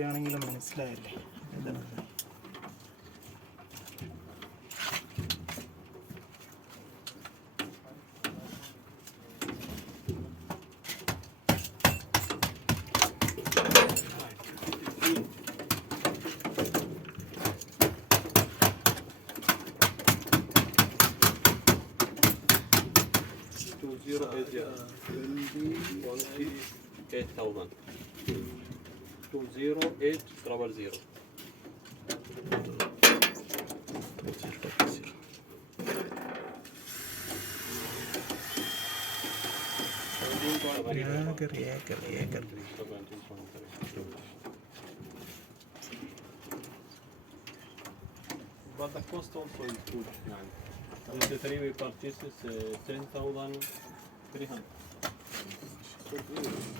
കേട്ടയാണെങ്കിലും മനസ്സിലായില്ലേ ഇതാണ്. Acre But the cost also is good. يعني. The three-way purchase is 10,300.